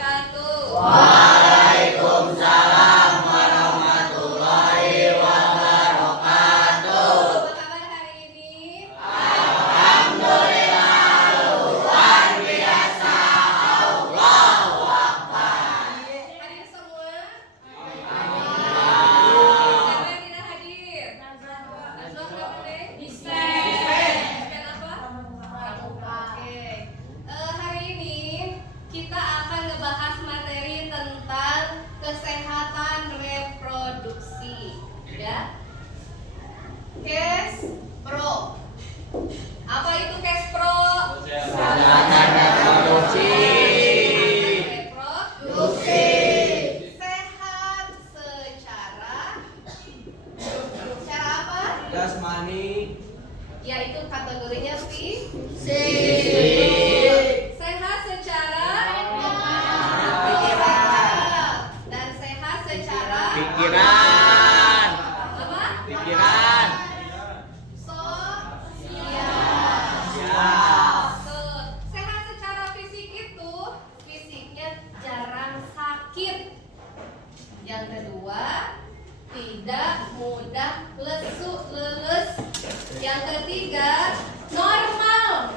wabarakatuh. Waalaikumsalam warahmatullahi wabarakatuh. Apa kabar hari ini? Alhamdulillah luar biasa. Allahu Akbar. Hadir semua? Alhamdulillah. Siapa yang tidak hadir? Najwa berapa deh? Dispen apa? Oke. Hari ini kita akan ngebahas materi tentang kesehatan reproduksi, ya. Cash Pro. Apa itu Cash Pro? Kesehatan reproduksi. Reproduksi. Sehat secara apa? Jasmani. Yaitu kategorinya sehat secara mental dan sehat secara Pikiran. apa? Pikiran. Sosial. Sehat secara fisik itu fisiknya jarang sakit. Yang kedua, tidak mudah lesu-leles. Yang ketiga, normal.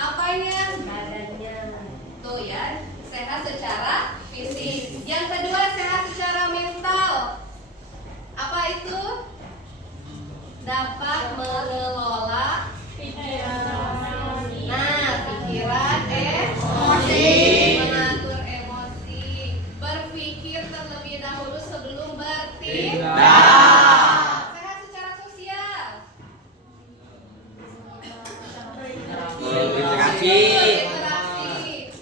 Apanya? Badannya. Tuh ya, sehat secara fisik. Yang kedua, sehat secara mental. Apa itu? Dapat mengelola pikiran, emosi, mengatur emosi, berpikir terlebih dahulu sebelum bertindak. Sehat secara sosial. Berinteraksi.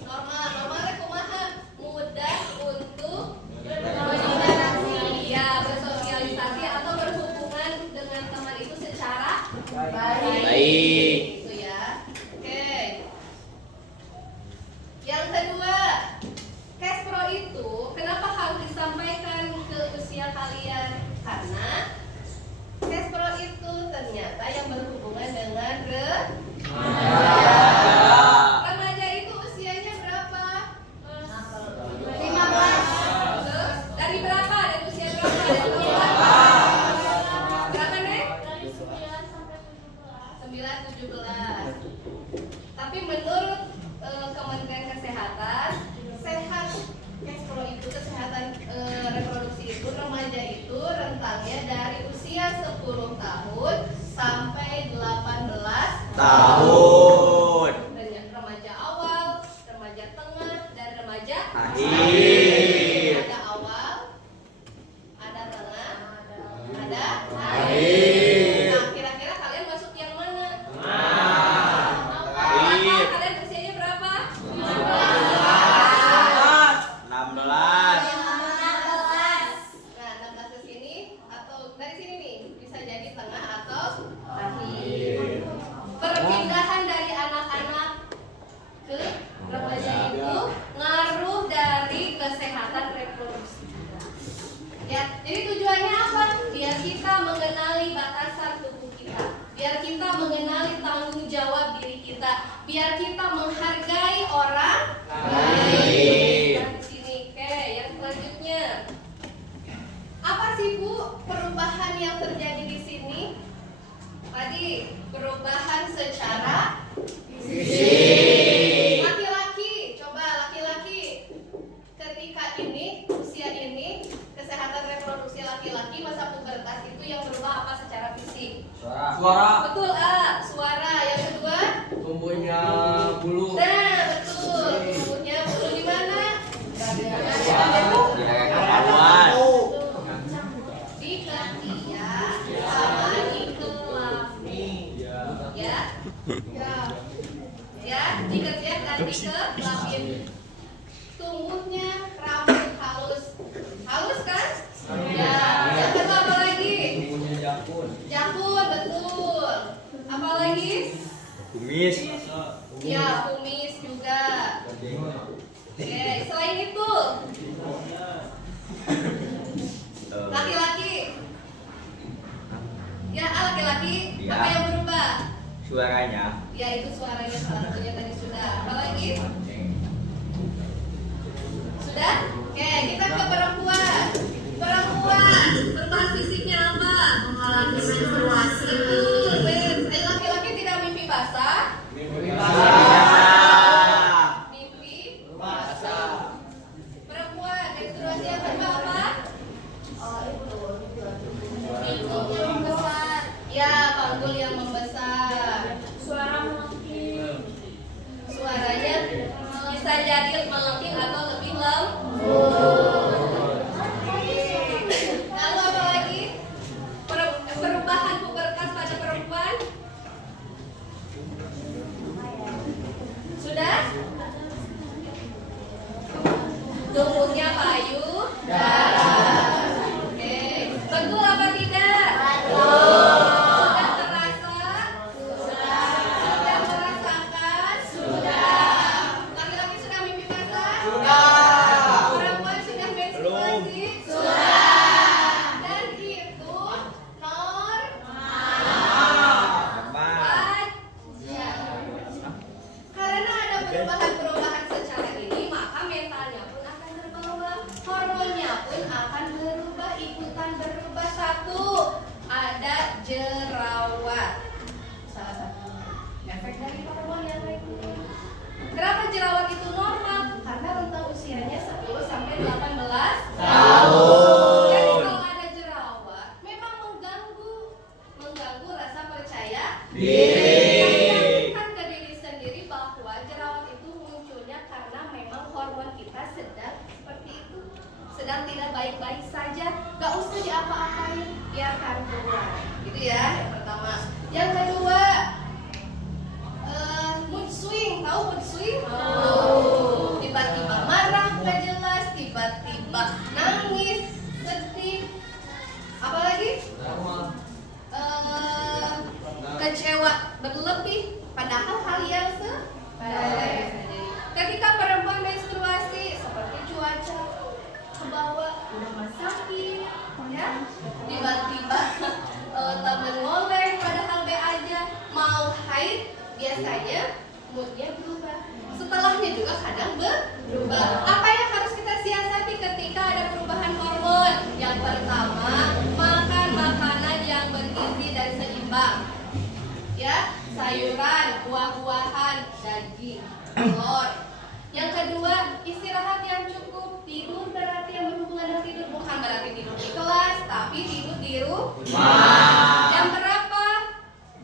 Normal kumaha mudah untuk berinteraksi, ya, bersosialisasi atau berhubungan dengan teman itu secara Baik. Itu ya. Oke. Yang kedua, Cash Pro itu kenapa harus disampaikan ke usia kalian? Karena Cash Pro itu ternyata yang berhubungan dengan remaja itu usianya berapa? 15. Dari berapa? Dari usia berapa? Dari berapa nih? 9-17. Tapi menurut Kementerian Kesehatan, sehat Cash Pro itu kesehatan reproduksi itu remaja itu rentangnya dari usia 10 tahun sampai 18 Tahun. Remaja awal, remaja tengah, dan remaja Akhir. Ada awal, ada tengah, ada Akhir. Nah, kira-kira kalian masuk yang mana? Akhir. Kalian usianya berapa? 16. 16. Nah, 16 ke sini atau dari sini nih bisa jadi tengah atau akhir. Perpindahan dari anak-anak ke remaja itu ngaruh dari kesehatan reproduksi. Ya, jadi tujuannya apa? Biar kita mengenali batasan tubuh kita, biar kita mengenali tanggung jawab diri kita, biar kita menghargai orang lain. Nah, di sini, oke, yang selanjutnya. Apa sih Bu perubahan yang terjadi di sini? Tadi perubahan secara fisik. Laki-laki, coba laki-laki. Ketika ini, usia ini, kesehatan reproduksi laki-laki masa pubertas itu yang berubah apa secara fisik? Suara. Betul, suara. Yang kedua? Tumbuhnya bulu. Nah, betul. Tumbuhnya bulu di mana? Di kaki ya, sama di kelamin. Ya. Ya, dikerja kaki ke kelamin. Tumbuhnya rambut halus. Halus kan? Ya. Yang kedua apa lagi? Jakun, betul. Apa lagi? Kumis. Ya, kumis juga. Oke, selain itu laki-laki. Ya, laki-laki Ya. apa yang berubah? Suaranya. Ya, itu suaranya salah satunya tadi sudah. Apa lagi? 18 tahun. Jadi kalau ada jerawat, memang mengganggu rasa percaya Diri. Kan ke diri sendiri bahwa jerawat itu munculnya karena memang hormon kita sedang seperti itu, sedang tidak baik-baik saja. Gak usah diapa-apain, biarkan keluar. Gitu ya, yang pertama. Yang kedua, mood swing. Tahu mood swing? Tiba-tiba marah gak jelas, tiba-tiba nangis, sedih. Apalagi? Kecewa berlebih, padahal hal yang sepele. Ketika perempuan menstruasi, seperti cuaca kebawa udah sakit, ya, tiba-tiba temen ngoleh, padahal be aja. Mau haid, biasanya moodnya berubah. Setelahnya juga kadang berubah. Apa yang harus kita siasati ketika ada perubahan hormon? Yang pertama, makan makanan yang bergizi dan seimbang. Ya, sayuran, buah-buahan, daging, telur. Yang kedua, istirahat yang cukup. Tidur berarti yang berhubungan dengan tidur, bukan berarti tidur di kelas, tapi tidur di rumah. Jam berapa?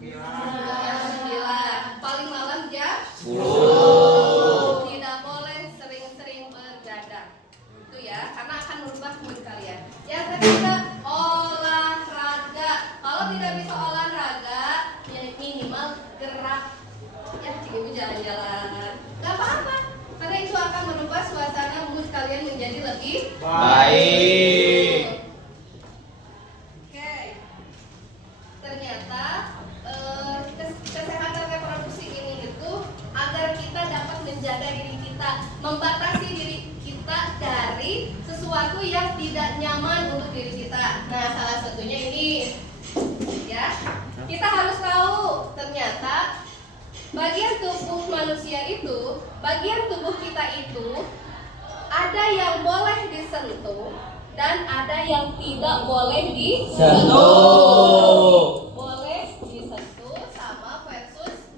9. Paling malam jam 10. Tidak boleh sering-sering bergadang. Itu ya, karena akan merubah mood kalian. Yang ketiga, olahraga. Kalau tidak bisa olahraga, ya minimal gerak. Ya, cium jalan-jalan. Gak apa-apa, karena itu akan merubah suasana mood kalian menjadi lebih Baik. Oke. Ternyata kesehatan reproduksi ini itu agar kita dapat menjaga diri kita, membatasi diri kita dari sesuatu yang tidak nyaman untuk diri kita. Nah, salah satunya ini, ya. Kita harus tahu ternyata bagian tubuh manusia itu, bagian tubuh kita itu ada yang boleh disentuh dan ada yang tidak boleh disentuh. Boleh disentuh sama versus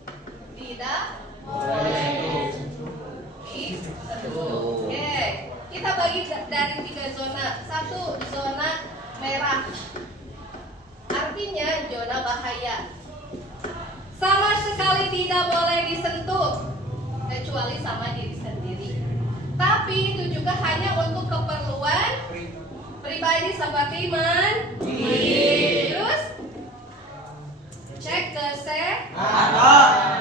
tidak boleh disentuh. Oke, kita bagi dari 3 zona. 1, zona merah. Artinya zona bahaya. Sama sekali tidak boleh disentuh kecuali sama diri sendiri. Tapi itu juga hanya untuk keperluan pribadi seperti mandi. Terus cek kesehatan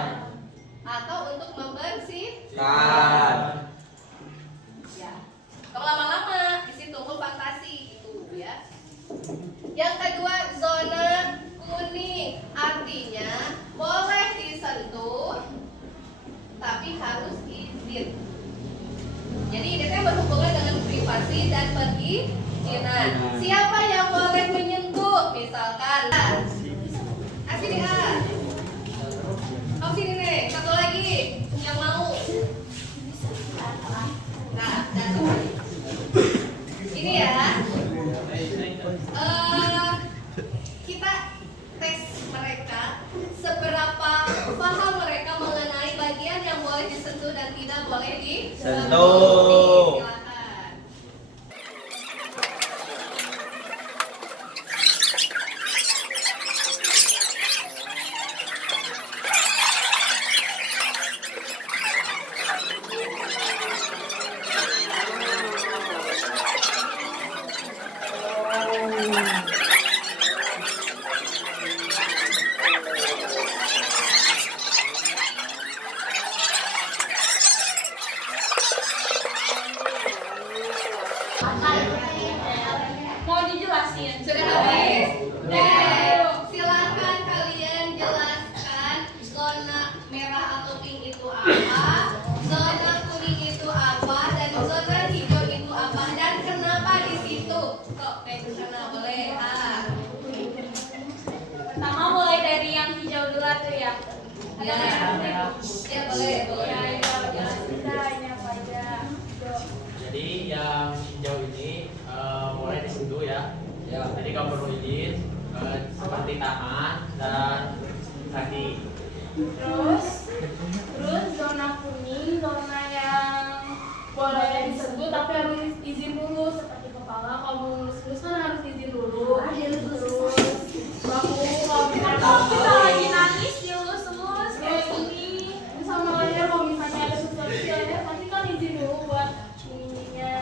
atau untuk membersihkan. Ya. Kalau lama-lama di situ tumbuh fantasi itu ya. Yang kedua, zona kuning. Artinya boleh disentuh tapi harus izin. Jadi ini kan berhubungan dengan privasi dan perizinan. Siapa yang boleh menyentuh? Misalkan sini A. Kamu sini nih, satu lagi yang mau. Nah, ini ya. Kita tes mereka seberapa paham mereka mengenai bagian yang boleh disentuh dan tidak boleh disentuh. Silakan. Mau dijelasin? Sudah habis? Silakan kalian jelaskan zona merah atau pink itu apa, zona kuning itu apa, dan zona hijau itu apa, dan kenapa di situ? Kok kenapa boleh? Pertama mulai dari yang hijau dulu tuh ya. Ya, ya boleh, boleh. Ini apa aja? Jadi yang hijau ini boleh disentuh ya. Jadi kalau perlu izin seperti tangan dan kaki. Terus zona kuning, zona yang boleh disentuh tapi harus izin dulu, seperti kepala kalau lulus kan harus izin dulu. Terus bahu kalau kita lagi nangis dilus-lus kayak gini. Terus sama lainnya kalau misalnya ada sesuatu lainnya pasti kan izin dulu buat ininya.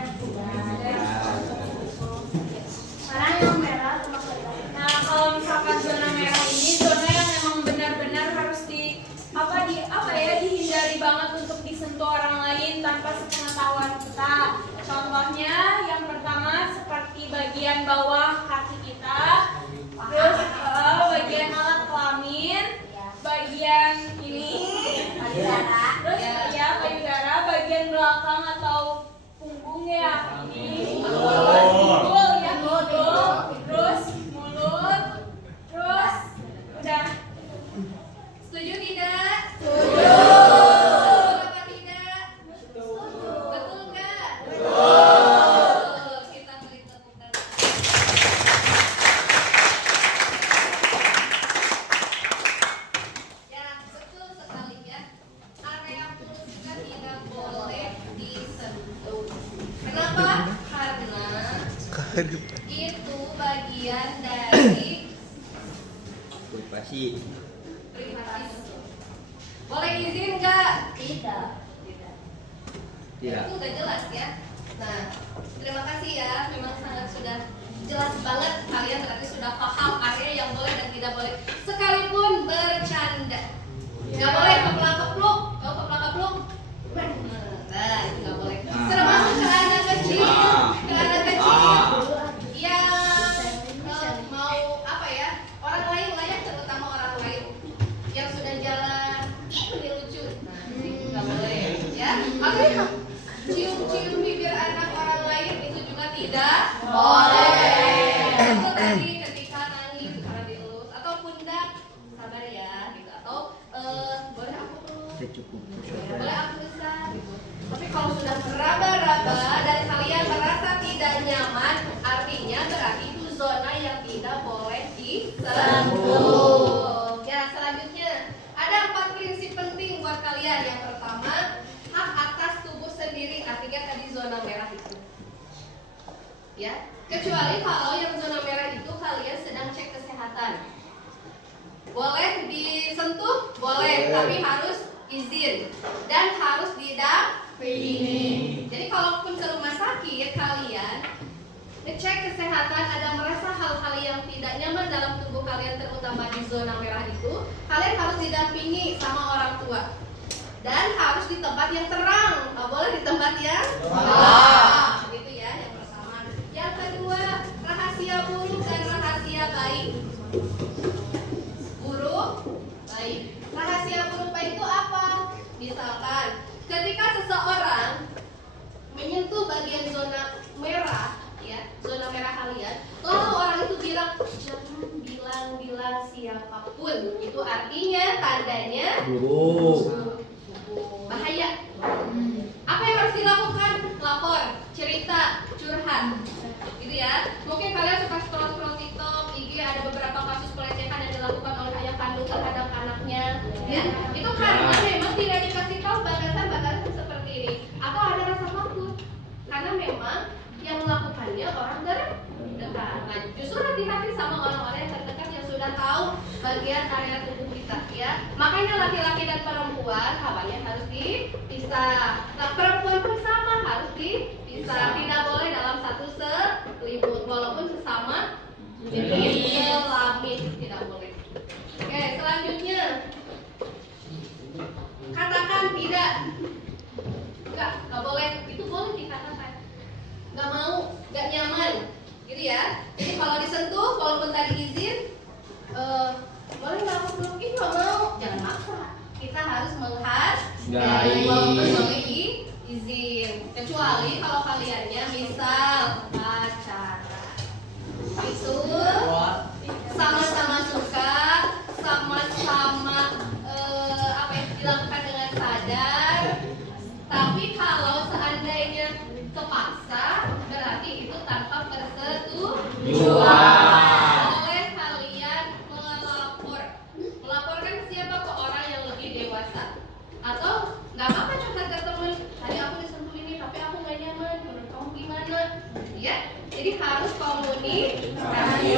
Sekarang yang merah sama kelihatan. Nah kalau misalkan zona merah ini zona yang memang benar-benar harus dihindari banget untuk disentuh orang lain tanpa sepengetahuan kita. Contohnya yang pertama seperti bagian bawah kaki kita, terus bagian alat kelamin, bagian ini, terus ya payudara, bagian belakang atau punggung ya, ini, pinggul ya, terus mulut, terus udah. Setuju tidak? Setuju. Betul apa tidak? Betul nggak? Betul. Kita beri tepuk tangan. Ya, betul sekali ya. Area mulut juga tidak boleh disentuh. Kenapa? Karena itu bagian dari Privasi. privasi. Boleh izin nggak? Tidak. Tidak. Tidak. Itu udah jelas ya. Nah, terima kasih ya. Memang sangat sudah jelas banget kalian berarti sudah paham area yang boleh dan tidak boleh. Sekalipun bercanda. Nggak boleh keplak-kepluk. Kalau keplak-kepluk, nah itu nggak boleh. Termasuk ke anak kecil, ke anak kecil yang mau apa ya? Orang lain layak, terutama orang lain yang sudah jalan. Ini lucu. Nah, nggak boleh ya. Makanya cium-cium bibir anak orang lain itu juga tidak boleh. Itu tadi ketika nangis karena dielus atau pundak, sabar ya gitu. Atau boleh aku peluk, Cukup. boleh aku besar gitu. Tapi kalau sudah meraba-raba dan kalian merasa tidak nyaman, artinya berarti itu zona yang tidak boleh disentuh. Ya, selanjutnya ada 4 prinsip penting buat kalian. Yang pertama, hak atas tubuh sendiri, artinya tadi zona merah itu. Ya, kecuali kalau yang zona merah itu kalian sedang cek kesehatan. Boleh disentuh, boleh, tapi harus izin dan harus didampingi. Jadi kalaupun ke rumah sakit kalian ngecek kesehatan, ada merasa hal-hal yang tidak nyaman dalam tubuh kalian, terutama di zona merah itu, kalian harus didampingi sama orang tua dan harus di tempat yang terang, nggak boleh di tempat yang gelap. Gitu ya, yang pertama. Yang kedua, rahasia buruk dan rahasia baik. Buruk, baik. Rahasia buruk baik itu apa? Misalkan ketika seseorang menyentuh bagian zona merah, ya, zona merah kalian, lalu orang itu bilang jangan bilang siapapun, itu artinya tandanya Buruk. bahaya. Apa yang harus dilakukan? Lapor, cerita, curhat, gitu ya. Mungkin kalian suka scroll TikTok, IG, ada beberapa kasus pelecehan yang dilakukan oleh ayah kandung terhadap anaknya, ya. Itu karena memang tidak dikasih tahu batasan-batasan seperti ini, atau ada rasa takut karena memang yang melakukannya orang terdekat. Nah, justru hati-hati sama orang-orang yang terdekat yang sudah tahu bagian area tubuh kita, ya. Makanya laki-laki dan perempuan kawannya harus dipisah. Nah, perempuan pun sama harus dipisah. Tidak boleh dalam satu selimut, walaupun sesama jenis kelamin tidak boleh. Oke, selanjutnya katakan tidak. Enggak boleh. Itu boleh dikatakan. Nggak mau, nggak nyaman, gitu ya. Jadi kalau disentuh, walaupun tadi izin, boleh nggak aku pelukin? Nggak mau, jangan maksa. Kita harus menghargai walaupun boleh izin. Kecuali kalau kaliannya misal pacaran, itu sama-sama suka, sama-sama dilakukan dengan sadar. Tapi kalau seandainya kepaksa, berarti itu tanpa persetujuan. Boleh kalian melaporkan siapa? Ke orang yang lebih dewasa. Atau nggak apa-apa curhat ke teman, tadi aku disentuh ini tapi aku nggak nyaman. ya. Jadi harus komunikasi.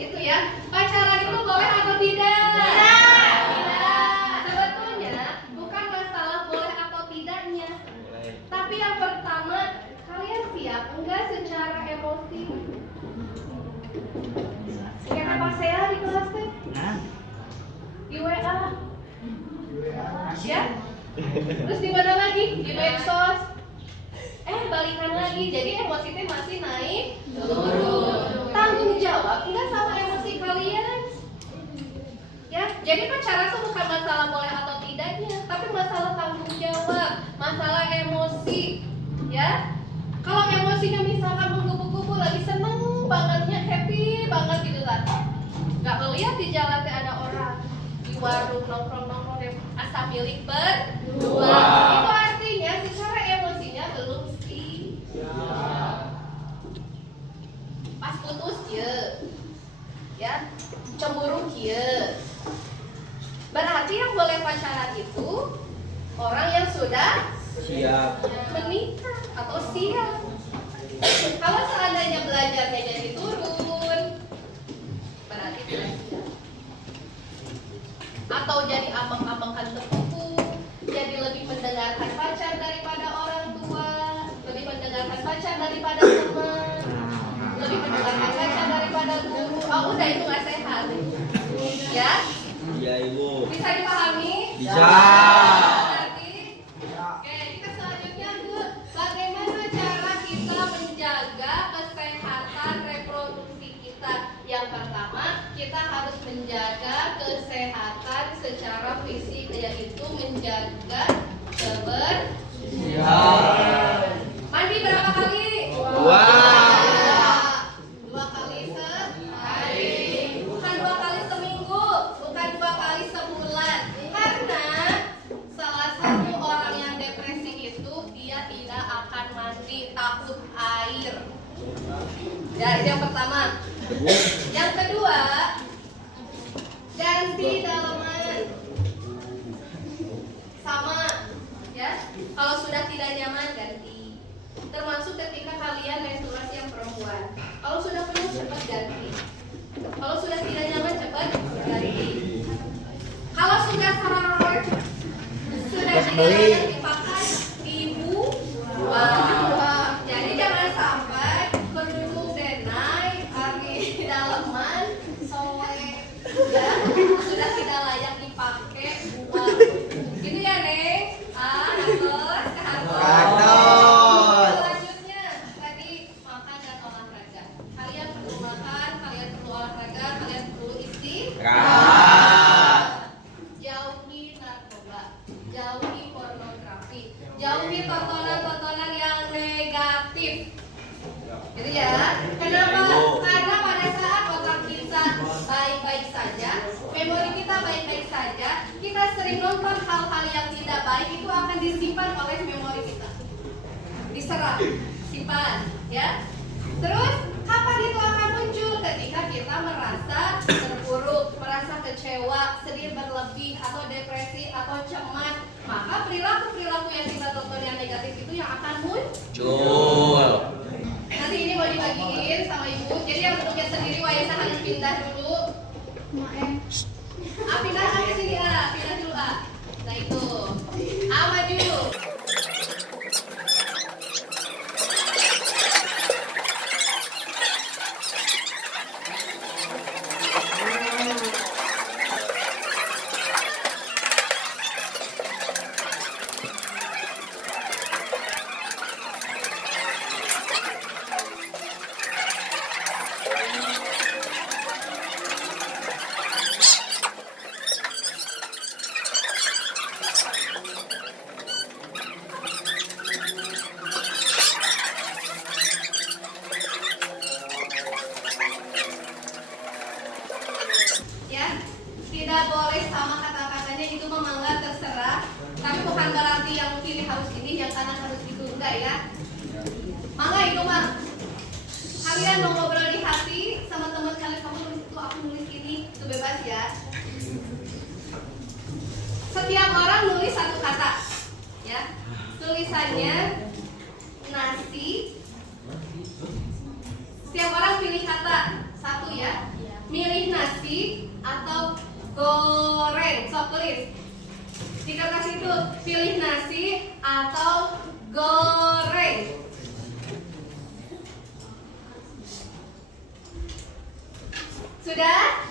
Itu ya. Pacaran itu boleh atau tidak? Tidak. Sebetulnya bukan masalah boleh atau tidaknya. Tapi yang pertama, kalian siap enggak secara emosi? Kayak apa saya di kelas teh? Di WA. Ya? Terus di mana lagi? Di medsos. Balikan lagi. Jadi emosi teh masih naik turun. Tanggung jawab enggak sama emosi kalian? Ya, jadi pacaran itu bukan masalah boleh atau tidaknya, tapi masalah tanggung jawab, masalah emosi. Ya. Kalau emosinya misalkan menggebu-gebu lagi seneng bangetnya, happy banget gitu kan. Gak ngeliat di jalan teh ada orang di warung nongkrong deh, asa milik berdua. Itu artinya secara emosinya belum siap. Pas putus ya, cemburu berarti yang boleh pacaran itu orang yang sudah Siap. menikah atau siap. Kalau seandainya belajarnya jadi turun, berarti tidak siap. Atau jadi abang-abangkan terkuku, jadi lebih mendengarkan pacar daripada orang tua, lebih mendengarkan pacar daripada teman, lebih mendengarkan pacar daripada guru. Oh udah, itu nggak sehat. Ya? Iya ibu. Bisa dipahami? Bisa. Oke, kita selanjutnya bagaimana cara kita menjaga kesehatan reproduksi kita. Yang pertama, kita harus menjaga kesehatan secara fisik, yaitu menjaga kebersihan. Mandi berapa kali? 2 kali sehari. Bukan 2 kali seminggu, bukan 2 kali sebulan. Karena salah satu orang yang depresi itu dia tidak akan mandi, takut air. Ya, itu yang pertama. Yang kedua, ganti dalaman. Sama, ya. Kalau sudah tidak nyaman, ganti. Termasuk ketika kalian menstruasi yang perempuan. Kalau sudah penuh, cepat ganti. Kalau sudah tidak nyaman, cepat ganti. Kalau sudah sarawet, sudah tidak layak dipakai, dibuang. Jadi jangan sampai kerudung denai, arti dalaman, soek, ya, sudah tidak layak dipakai, buang. Gitu ya, Neng? Terus ke Kantor. Selanjutnya, tadi makan dan olahraga. Kalian perlu makan, kalian perlu olahraga, kalian perlu istirahat. Jauhi narkoba, jauhi pornografi, jauhi tontonan-tontonan yang negatif. Gitu ya. Kenapa? Karena pada saat otak kita baik-baik saja, memori kita baik-baik saja, kita sering nonton hal-hal yang tidak baik, itu akan disimpan oleh memori kita. Diserap, simpan, ya. Terus kapan itu akan muncul? Ketika kita merasa terpuruk, merasa kecewa, sedih berlebih, atau depresi, atau cemas, maka perilaku-perilaku yang kita tonton yang negatif itu yang akan muncul. Nanti ini mau dibagiin sama ibu. Jadi yang bentuknya sendiri Waisa harus pindah dulu. Pindah ke sini pindah dulu Nah itu. Maju. Tidak boleh sama kata-katanya, itu memangga terserah. Tapi bukan berarti yang kiri harus ini, yang kanan harus itu, enggak ya. Mangga itu mah. Kalian mau ngobrol di hati sama teman kalian, kamu nulis itu, aku nulis ini, itu bebas ya. Setiap orang nulis satu kata, ya. Tulisannya nasi itu pilih nasi atau goreng. Sudah?